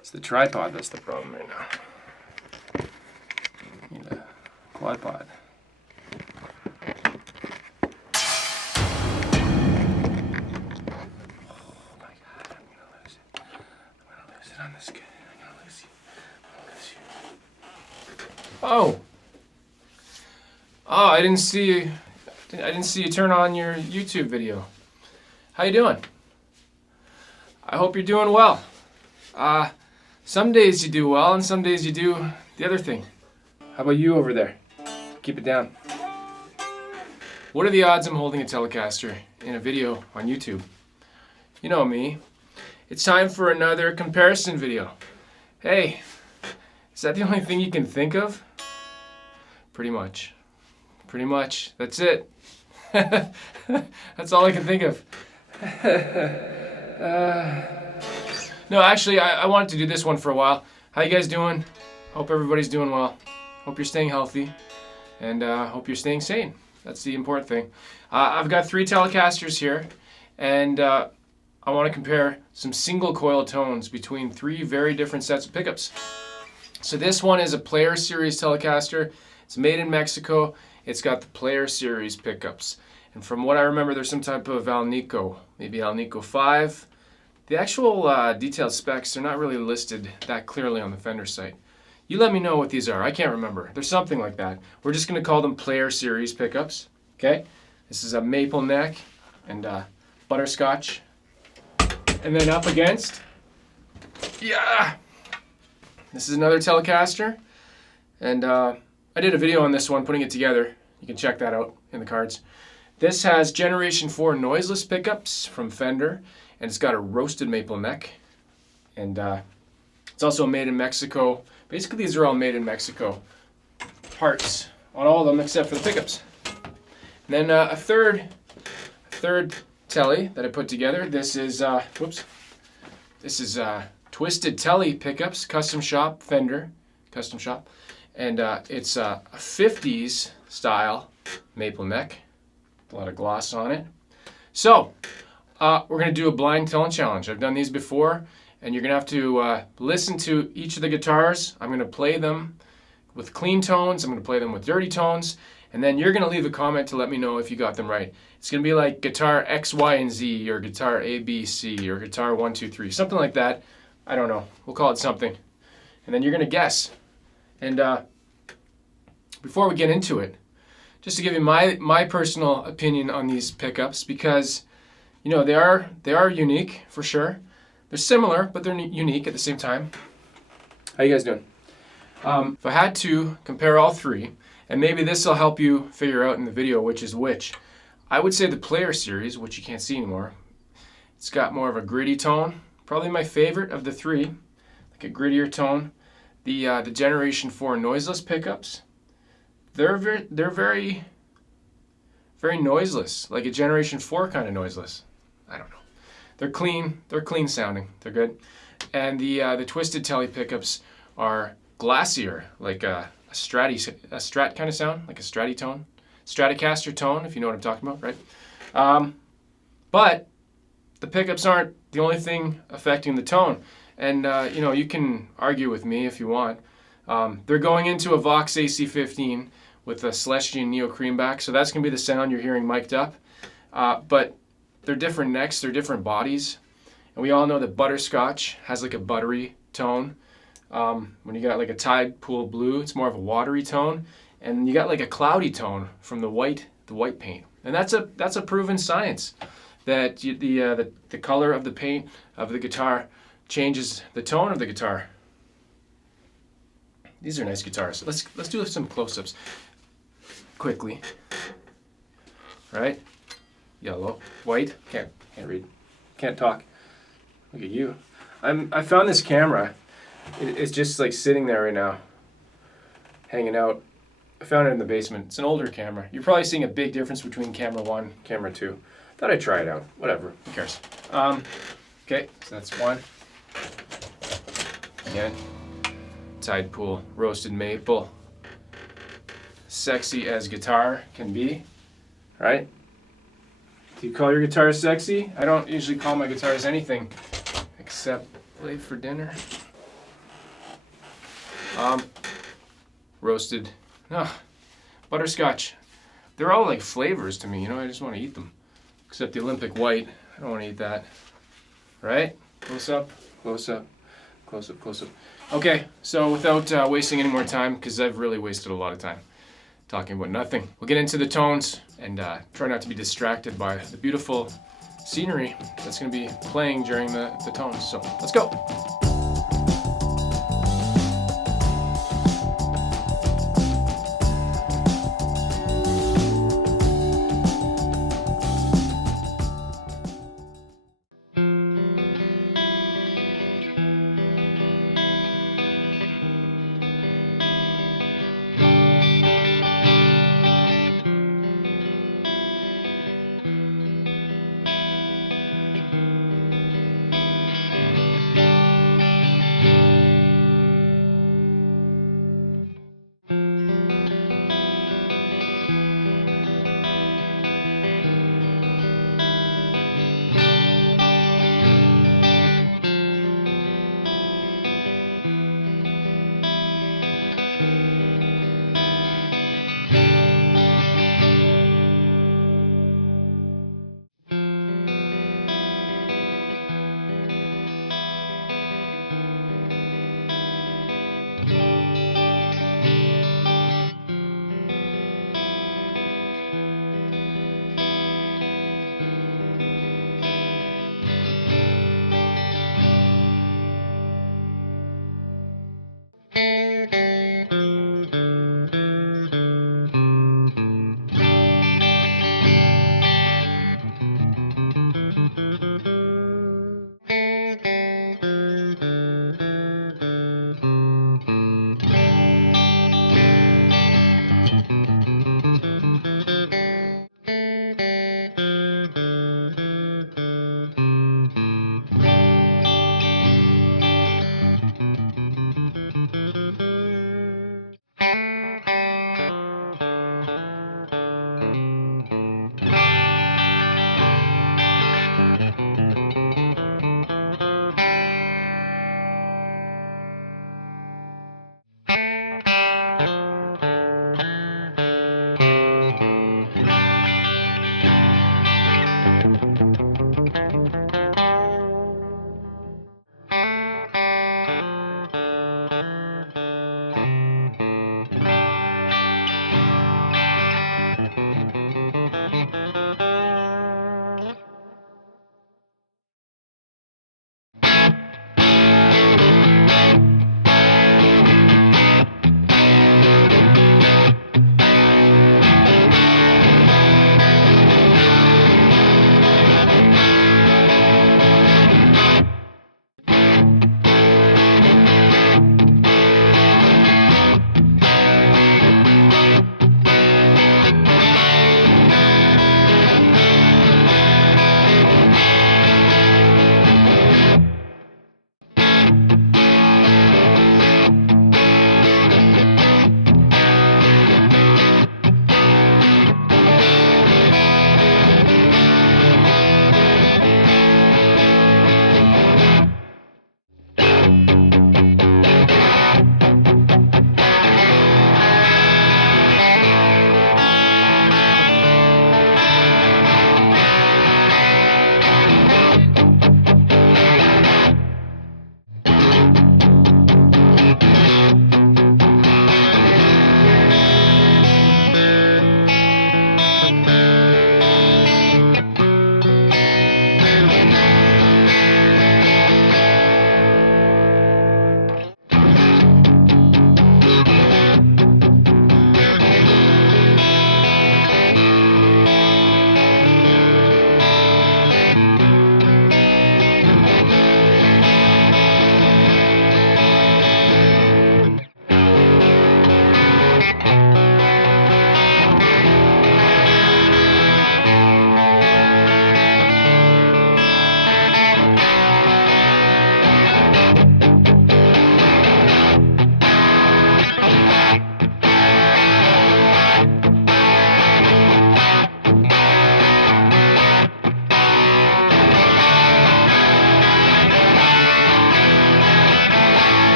It's the tripod that's the problem right now. Need a quad pod. Oh my God, I'm gonna lose it. I'm gonna lose it on this guy. I'm gonna lose you. I'm gonna lose you. Oh, I didn't see you. I didn't see you turn on your YouTube video. How you doing? I hope you're doing well. Some days you do well, and some days you do the other thing. How about you over there? Keep it down. What are the odds I'm holding a Telecaster in a video on YouTube? You know me. It's time for another comparison video. Hey, is that the only thing you can think of? Pretty much. Pretty much. That's it. That's all I can think of. No, actually, I wanted to do this one for a while. How you guys doing? Hope everybody's doing well. Hope you're staying healthy. And hope you're staying sane. That's the important thing. I've got 3 Telecasters here. And I want to compare some single coil tones between 3 very different sets of pickups. So this one is a Player Series Telecaster. It's made in Mexico. It's got the Player Series pickups. And from what I remember, there's some type of Alnico, maybe Alnico 5. The actual detailed specs are not really listed that clearly on the Fender site. You let me know what these are. I can't remember. There's something like that. We're just going to call them Player Series pickups. Okay? This is a maple neck and butterscotch. And then up against, yeah, this is another Telecaster. And I did a video on this one, putting it together. You can check that out in the cards. This has Generation 4 Noiseless pickups from Fender, and it's got a roasted maple neck. And it's also made in Mexico. Basically, these are all made in Mexico parts on all of them except for the pickups. And then a third Tele that I put together. This is Twisted Tele pickups, custom shop, Fender, custom shop. And it's a 50s style maple neck. A lot of gloss on it. So, we're going to do a blind tone challenge. I've done these before, and you're going to have to listen to each of the guitars. I'm going to play them with clean tones. I'm going to play them with dirty tones. And then you're going to leave a comment to let me know if you got them right. It's going to be like guitar X, Y, and Z, or guitar A, B, C, or guitar 1, 2, 3. Something like that. I don't know. We'll call it something. And then you're going to guess. And before we get into it, just to give you my personal opinion on these pickups, because you know they are unique for sure. They're similar, but they're unique at the same time. How you guys doing? If I had to compare all 3, and maybe this will help you figure out in the video which is which, I would say the Player Series, which you can't see anymore. It's got more of a gritty tone. Probably my favorite of the 3, like a grittier tone. The Generation 4 Noiseless pickups. They're very noiseless, like a Generation 4 kind of noiseless. I don't know. They're clean sounding. They're good. And the Twisted Tele pickups are glassier, like a Strat kind of sound, like a Stratitone, Stratocaster tone, if you know what I'm talking about, right? But the pickups aren't the only thing affecting the tone. And you know, you can argue with me if you want. They're going into a Vox AC15 with a Celestion Neo Creamback, so that's going to be the sound you're hearing mic'd up. But they're different necks, they're different bodies. And we all know that butterscotch has like a buttery tone. When you got like a Tide Pool Blue, it's more of a watery tone. And you got like a cloudy tone from the white paint. And that's a proven science, that the color of the paint of the guitar changes the tone of the guitar. These are nice guitars. Let's do some close-ups quickly. Right? Yellow, white. Can't read. Can't talk. Look at you. I found this camera. It's just like sitting there right now, hanging out. I found it in the basement. It's an older camera. You're probably seeing a big difference between camera 1, camera 2. Thought I'd try it out. Whatever. Who cares? Okay, so that's 1. Again, Tide Pool Roasted Maple. Sexy as guitar can be, right? Do you call your guitar sexy? I don't usually call my guitars anything except late for dinner. Roasted. Butterscotch. They're all like flavors to me, you know, I just want to eat them. Except the Olympic white. I don't want to eat that. Right? Close up, close up, close up, close up. Okay, so without wasting any more time, because I've really wasted a lot of time talking about nothing, we'll get into the tones and try not to be distracted by the beautiful scenery that's going to be playing during the tones. So let's go.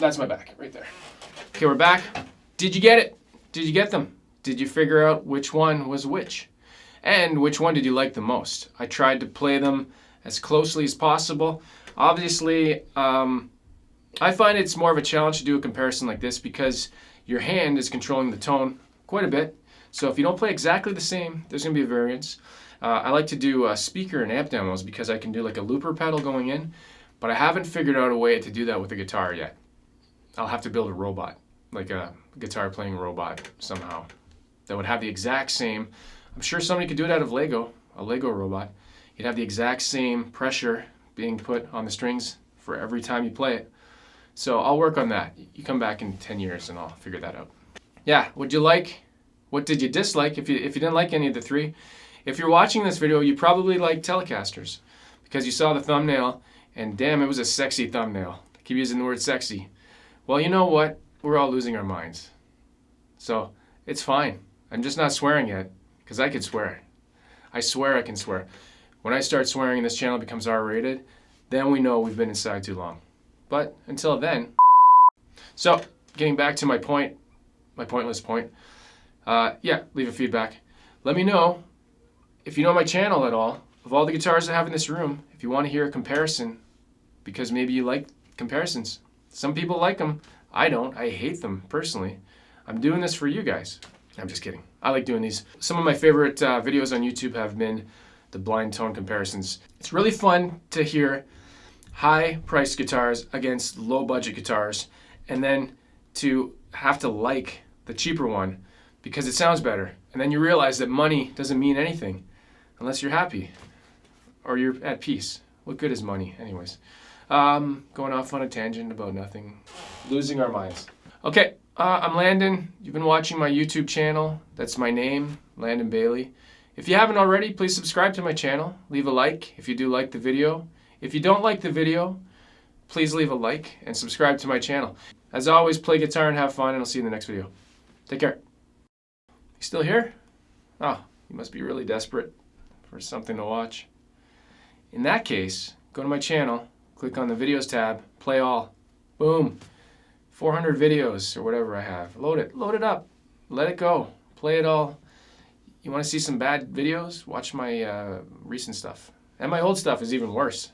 That's my back right there. Okay, we're back. Did you get it? Did you get them? Did you figure out which one was which? And which one did you like the most? I tried to play them as closely as possible. Obviously, I find it's more of a challenge to do a comparison like this because your hand is controlling the tone quite a bit. So if you don't play exactly the same, there's going to be a variance. I like to do speaker and amp demos because I can do like a looper pedal going in, but I haven't figured out a way to do that with a guitar yet. I'll have to build a robot, like a guitar playing robot somehow that would have the exact same. I'm sure somebody could do it out of Lego, a Lego robot. You'd have the exact same pressure being put on the strings for every time you play it. So I'll work on that. You come back in 10 years and I'll figure that out. Yeah, what'd you like? What did you dislike if you didn't like any of the three? If you're watching this video, you probably like Telecasters because you saw the thumbnail and damn, it was a sexy thumbnail. I keep using the word sexy. Well, you know what? We're all losing our minds. So it's fine. I'm just not swearing yet because I could swear. I swear I can swear. When I start swearing and this channel becomes R-rated, then we know we've been inside too long. But until then, so getting back to my point, my pointless point, yeah, leave a feedback. Let me know if you know my channel at all, of all the guitars I have in this room, if you want to hear a comparison, because maybe you like comparisons. Some people like them. I don't. I hate them personally. I'm doing this for you guys. I'm just kidding. I like doing these. Some of my favorite videos on YouTube have been the blind tone comparisons. It's really fun to hear high-priced guitars against low-budget guitars, and then to have to like the cheaper one because it sounds better. And then you realize that money doesn't mean anything unless you're happy or you're at peace. What good is money anyways? Going off on a tangent about nothing. Losing our minds. Okay, I'm Landon. You've been watching my YouTube channel. That's my name, Landon Bailey. If you haven't already, please subscribe to my channel. Leave a like if you do like the video. If you don't like the video, please leave a like and subscribe to my channel. As always, play guitar and have fun, and I'll see you in the next video. Take care. You still here? Oh, you must be really desperate for something to watch. In that case, go to my channel, click on the videos tab, play all. Boom. 400 videos or whatever I have. Load it up. Let it go. Play it all. You want to see some bad videos? Watch my recent stuff. And my old stuff is even worse.